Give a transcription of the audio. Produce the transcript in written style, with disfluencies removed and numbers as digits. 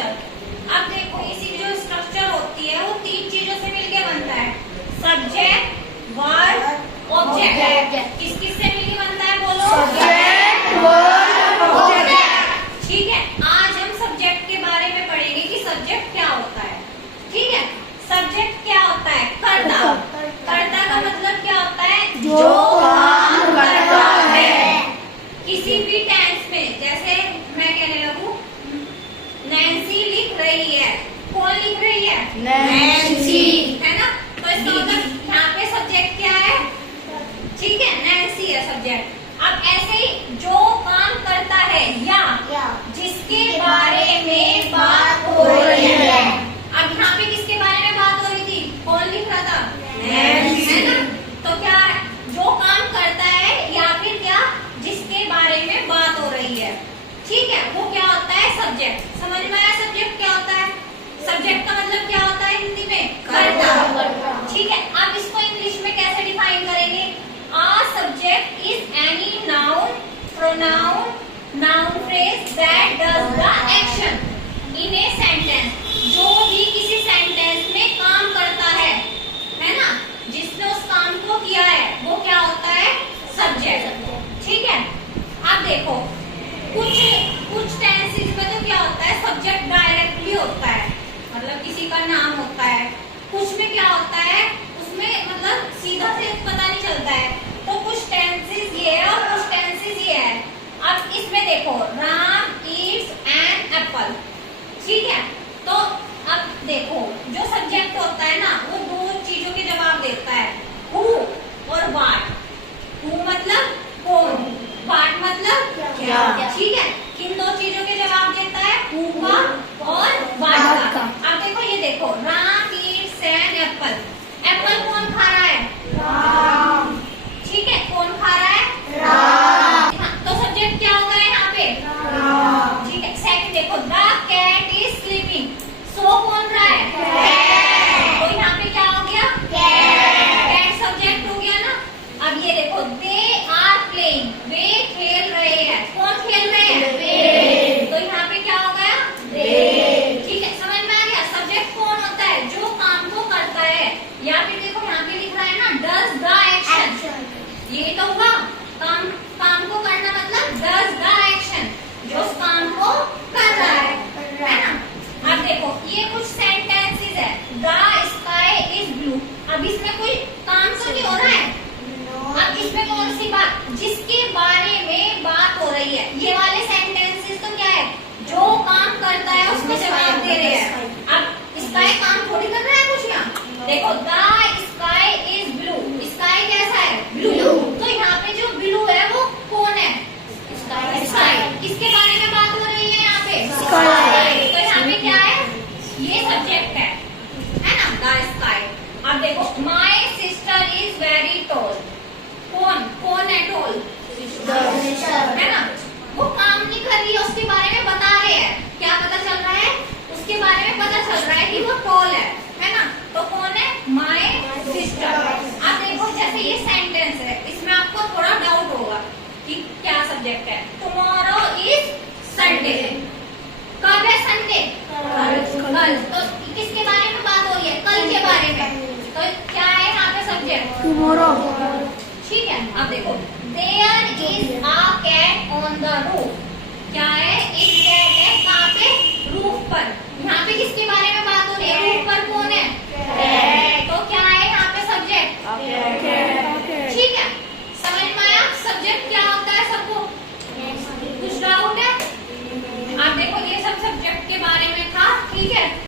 Structure. अब देखो इसी जो स्ट्रक्चर होती है वो तीन चीजों से मिलके बनता है, सब्जेक्ट, वर्ब, ऑब्जेक्ट। किस किस से मिलके बनता है बोलो? Subject, verb, object. ठीक है, आज हम सब्जेक्ट के बारे में पढ़ेंगे कि सब्जेक्ट क्या होता है। ठीक है, सब्जेक्ट क्या होता है? कर्ता। कर्ता का मतलब क्या होता है? जो काम करता है। किसी भी टेंस में, जैसे मैं कहने लगूं नैन्सी लिख रही है, कौन लिख रही है? नैन्सी। है ना? तो इसका मतलब यहाँ पे सब्जेक्ट क्या है? ठीक है, नैन्सी है सब्जेक्ट। अब ऐसे ही जो काम करता है या जिसके बारे में बात हो रही है। अब यहाँ पे किसके बारे में बात हो रही थी? कौन लिख रहा था? नैन्सी। है ना? तो क्या है? जो काम करता है या फिर क्या जिसके बारे में बात हो रही है, ठीक है, वो क्या होता है? सब्जेक्ट। समझ में आया सब्जेक्ट क्या होता है? सब्जेक्ट का मतलब क्या होता है हिंदी में? कर्ता। ठीक है, अब इसको इंग्लिश में कैसे डिफाइन करेंगे? A subject is any noun, pronoun, noun phrase that does the action in a sentence. जो भी किसी सेंटेंस में काम करता है ना, जिसने उस काम को किया है, वो क्या होता है? सब्जेक्ट। ठीक है, अब देखो कुछ टेंसेस में तो क्या होता है? सब्जेक्ट डायरेक्टली होता है, मतलब किसी का नाम होता है। कुछ में क्या होता है? उसमें मतलब सीधा से पता नहीं चलता है। तो कुछ टेंसेस ये है और कुछ टेंसेस ये है। अब इसमें देखो राम ईट्स एन एप्पल। ठीक है, तो अब देखो जो सब्जेक्ट होता है ना, वो दो चीजों के जवाब देता है, हु और व्हाट। हु मतलब कौन, व्हाट मतलब क्या। ठीक है, किन दो चीजों के जवाब देता है? हु का और व्हाट का। अब देखो ये देखो Ram eats an apple. Apple कौन खा रहा है? राम। ठीक है, कौन खा रहा है? राम। हाँ, तो सब्जेक्ट क्या होगा यहाँ पे? राम। ठीक है, सेकंड देखो द कैट इज स्लीपिंग। सो कौन रहा है? कैट। तो यहाँ पे क्या हो गया? कैट सब्जेक्ट हो गया ना। अब ये देखो दे आर प्लेइंग, वे खेल रहे हैं। कौन खेल रहे हैं? वे। तो यहाँ पे क्या हो गया? वे। ठीक है, समझ में आ गया? सब्जेक्ट कौन होता है? जो काम को करता है। या फिर देखो यहाँ पे लिख रहा है ना डज द एक्शन। ये तो हुआ काम को करना, मतलब डज द एक्शन, जो उस काम को कर रहा है ना? अब देखो ये कुछ सेंटेंसेस है। The sky is blue. अब इसमें कोई काम तो नहीं हो रहा है। अब इसमें कौन सी बात? जिसके बारे में बात हो रही है। ये वाले सेंटेंसेस तो क्या है? जो काम करता है उसको जवाब दे रहे हैं। अब स्काई काम थोड़ी कर रहा है कुछ यहाँ। देखो the sky is blue. Sky कैसा है? ब्लू। तो यहाँ पे जो ब्लू है वो कौन है? स्काई। किसके बारे में बात हो रही है यहाँ पे? स्काई। तो यहाँ पे क्या है? ये सब्जेक्ट है ना, द स्काई। अब देखो my sister is very tall. कौन है टॉल? है ना? वो काम नहीं कर रही है, उसके बारे में बता रहे हैं। क्या पता चल रहा है? उसके बारे में पता चल रहा है कि वो टॉल है ना? तो कौन है? My sister. अब देखो जैसे ये सेंटेंस है, इसमें आपको थोड़ा डाउट होगा कि क्या सब्जेक्ट है। Tomorrow is Sunday. कब है संडे? कल। तो किसके बारे में बात हो रही है? कल के बारे में। तो क्या है यहाँ पे सब्जेक्ट? टुमारो। ठीक है, अब देखो there is a cat on the roof. क्या है? एक कैट है कहाँ पे? रूफ पर। यहाँ पे किसके बारे में बात हो रही है? रूफ पर कौन है? कैट। तो क्या है यहाँ पे सब्जेक्ट?